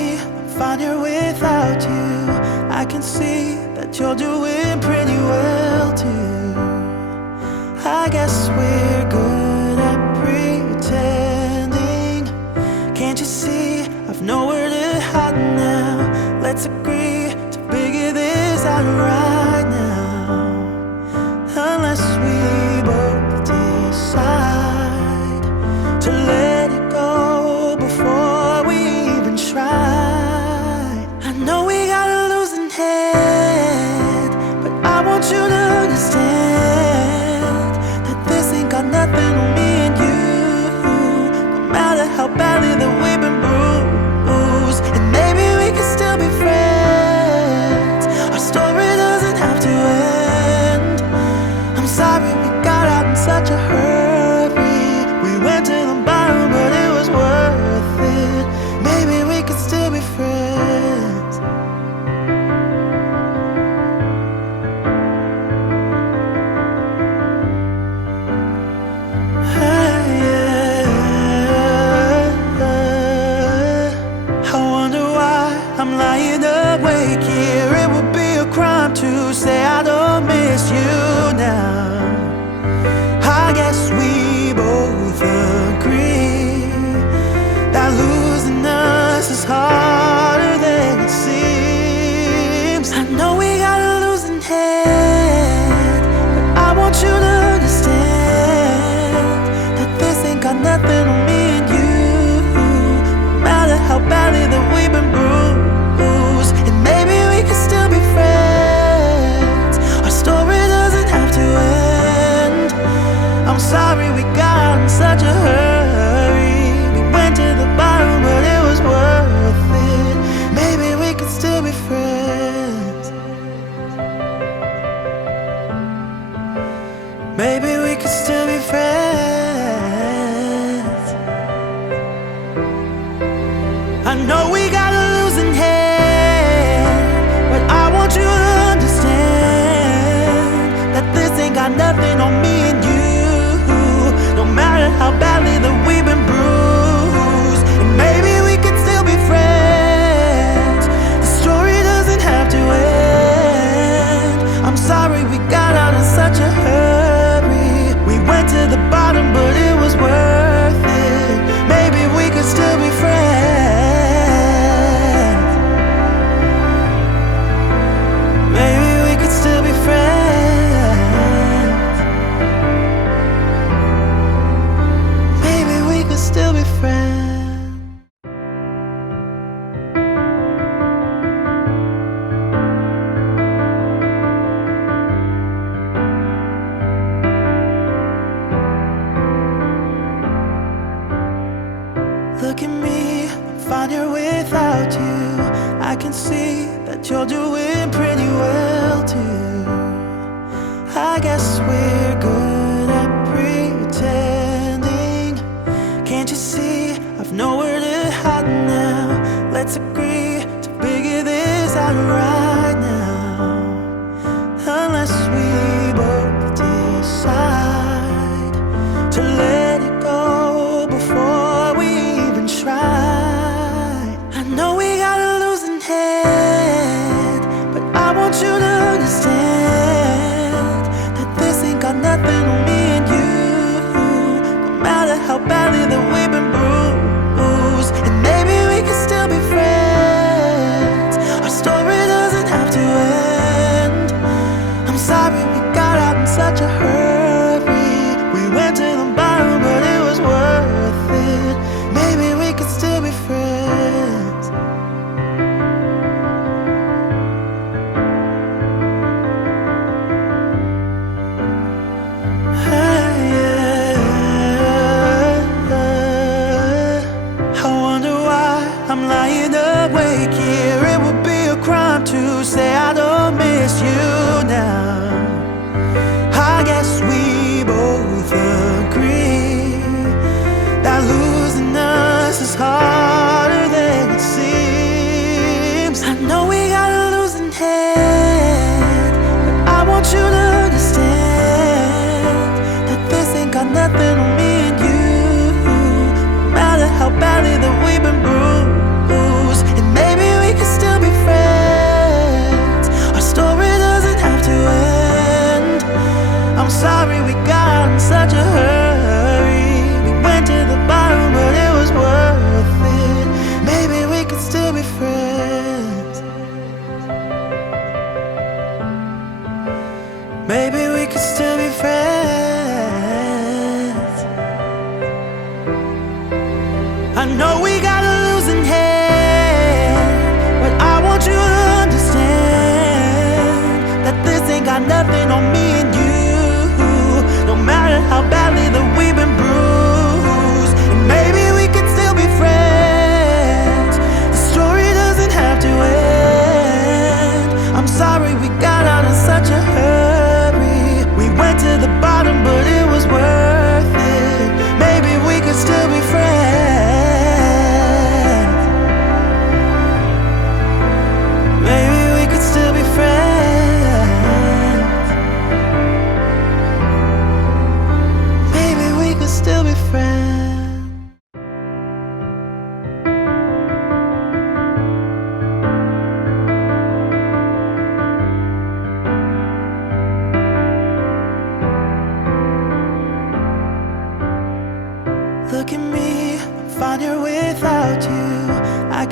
me, I'm fine here without you. I can see that you're doing pretty well too. I guess we're good at pretending. Can't you see I've nowhere to hide now? Let's agree to figure this out right now. Unless we both decide to let it go before we even try. I know we got a losing head, but I want you to understand that this ain't got nothing on me and you. No matter how badly that we've been bruised, and maybe we can still be friends. Our story doesn't have to end. I'm sorry we got out in such a hurry. We went to the bottom, but it was worth it. Maybe we could still be friends. I wonder why I'm lying awake here. It would be a crime to say I don't miss you now. I guess we both agree that losing us is harder than it seems. I know we got a losing head, but I want you to understand that this ain't got nothing on me and you. No matter how badly that we've been bruised, and maybe we can still be friends. Our story doesn't have to end. I'm sorry we got out in such a hurry. We went to the bottom, but it was worth it. Maybe we could still be friends. Maybe we could still be friends. I know we got a losing hand, but I want you to understand that this ain't got nothing on me and you. No matter how badly that we've been bruised, and maybe we could still be friends. The story doesn't have to end. I'm sorry we got out in such a hurry. We went to the bottom, but it was worth it. Maybe we could still be friends. Maybe we could still be friends. Maybe we could still be friends. Look at me, I'm fine here without you. I can see that you're doing pretty well too. I guess we're good at pretending. Can't you see I've nowhere to hide now? Let's agree to figure this out right now. Unless we both decide to let it go before we even try. I know we got a losing head, but I want you to understand that this ain't got nothing on me and you. No matter how badly that we've been bruised, and maybe we can still be friends. Our story doesn't have to end. I'm sorry we got out in such a hurry. We went to the bottom, but it was worth it. Maybe we could still be friends. I wonder why I'm lying awake here. It would be a crime to say I don't miss you now. I guess we both agree that losing us is harder than it seems. I know we got a losing head, but I want you to understand that this ain't got nothing on me and you. No matter how badly that we've been bruised, and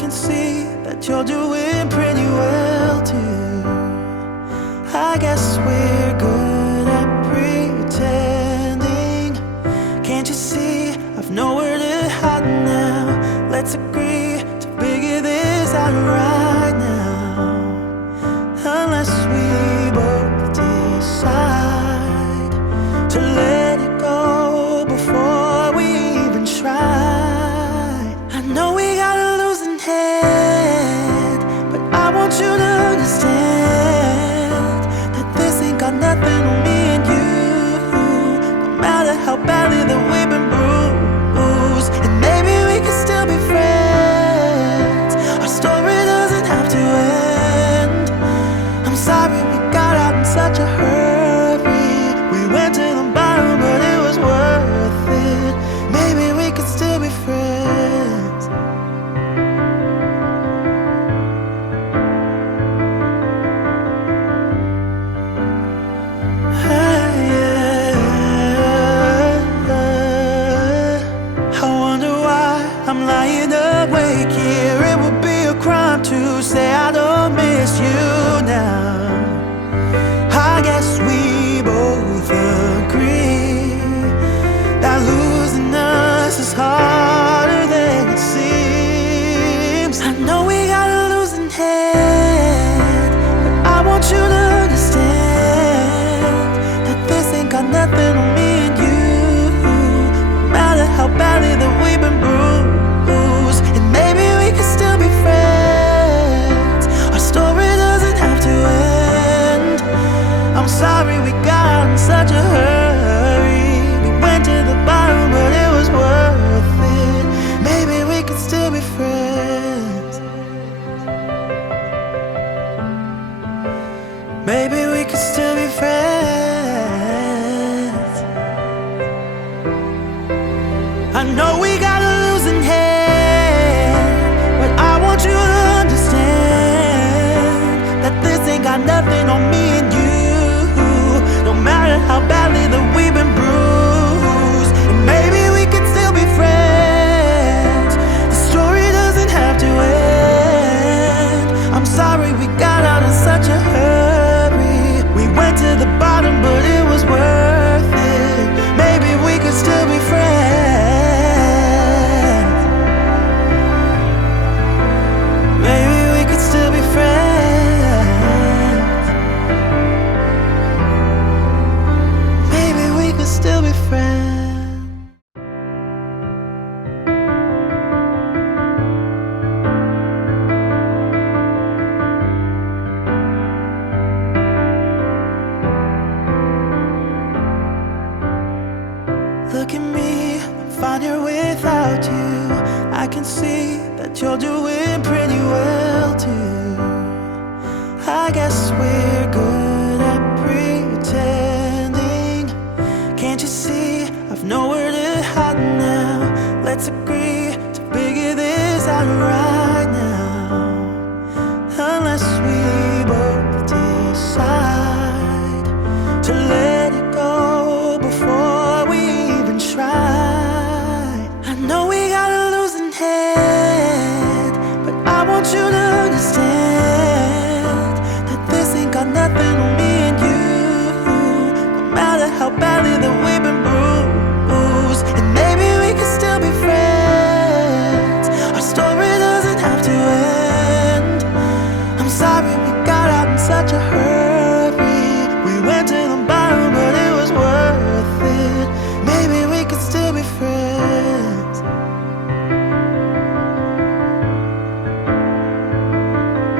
can see that you're doing pretty well too. I guess we're good at pretending. Can't you see I've nowhere to hide now? Let's agree to figure this out right now. Unless we both decide to let it go before we even try. I know we got a losing head, but I want you to understand that this ain't got nothing on me and you. No matter how badly that we've been bruised, and maybe we can still be friends. Our story doesn't have to end. I'm sorry we got out in such a hurry. We went to the bottom, but it was worth it. Maybe we could still be friends. I wonder why I'm lying awake here. It would be a crime to say I don't miss you now. I guess we both agree that losing us is harder than it seems. I know we got a losing head, but I want you to understand that this ain't got nothing on me and you. No matter how badly that we've been bruised, and maybe we can still be friends. Our story doesn't have to end. I'm sorry we got out in such a hurry. We went to the bottom, but it was worth it. Maybe we could still be friends. Maybe we could still be friends. I know we got a losing hand, but I want you to understand that this ain't got nothing on me and you. No matter how badly that we've been bruised, and maybe we could still be friends. The story doesn't have to end. I'm sorry we got out in such a hurry. We went to the bottom, but it was worth it. Maybe we could still be friends. Maybe we could still be friends. Maybe we could still be friends. Look at me, I'm fine here without you. I can see that you're doing pretty well too. I guess we're good at pretending. Can't you see I've nowhere to hide now? Let's agree to figure this out right now. Unless we both decide to let it go before we even try. I know we got a losing head, but I want you to understand that this ain't got nothing on me and you. No matter how badly that we've been bruised, and maybe we can still be friends. Our story doesn't have to end. I'm sorry we got out in such a hurry. We went to the bottom, but it was worth it. Maybe we could still be friends.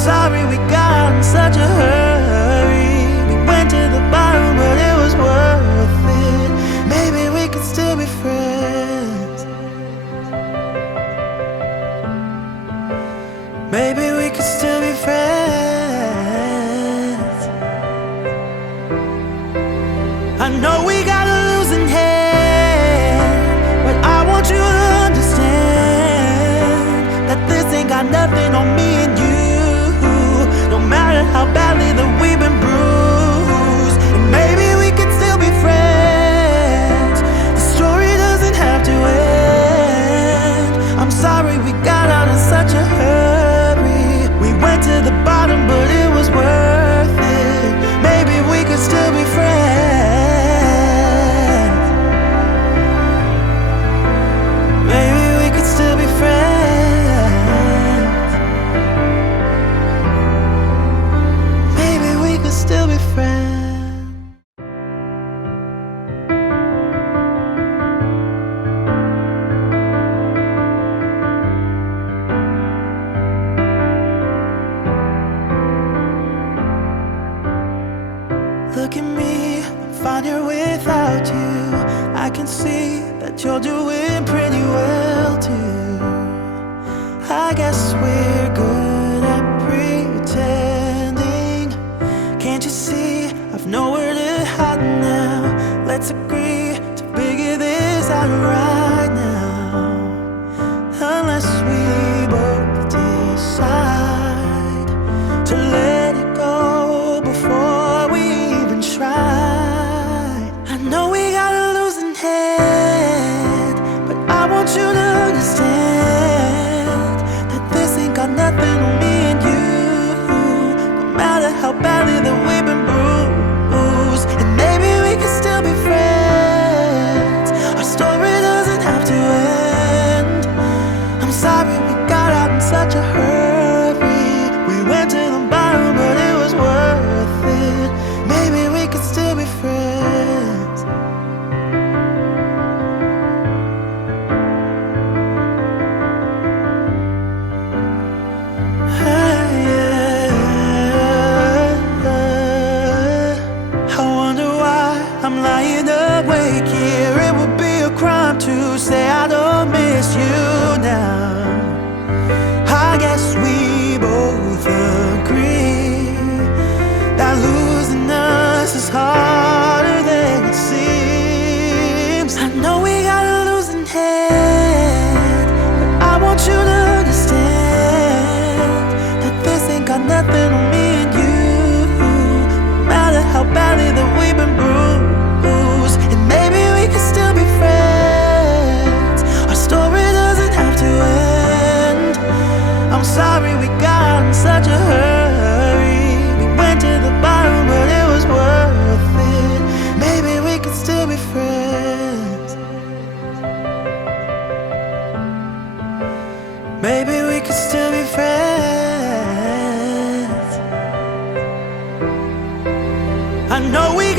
sorry we got out in such a hurry. We went to the bottom, but it was worth it. Maybe we could still be friends. Maybe we could still be friends. I know we got a losing hand, but I want you to understand that this ain't got nothing on me and you. No matter how badly that we've been bruised, and maybe we could still be friends. The story doesn't have to end. I'm sorry we got out in such a hurry. We went to the bottom, but it was worth it. Maybe we could still be friends. Maybe we could still be friends. Maybe we could still be friends. Look at me, I'm fine here without you. I can see that you're doing pretty well too. I guess we're good at pretending. Can't you see I've nowhere to hide now? Let's agree to figure this out right now. Unless we both decide to let it go before we even try. I know we got a losing hand, but I want you to understand that this ain't got nothing on me and you. No matter how badly that we've been bruised, and maybe we can still be friends. Our story doesn't have to end. I'm sorry we got out in such a hurry. We went to the bottom, but it was worth it. Maybe we could still be friends. I wonder why I'm lying awake here. It would be a crime to say I don't miss you now. I guess we both agree that losing us is harder than it seems. I know we got a losing hand, but I want you to understand that this ain't got nothing on me and you. No matter how badly that we've been bruised, and maybe we can still be friends. Our story doesn't have to end. I'm sorry we got out in such a hurry. We went to the bottom, but it was worth it. Maybe we could still be friends. Maybe we could still be friends. I know we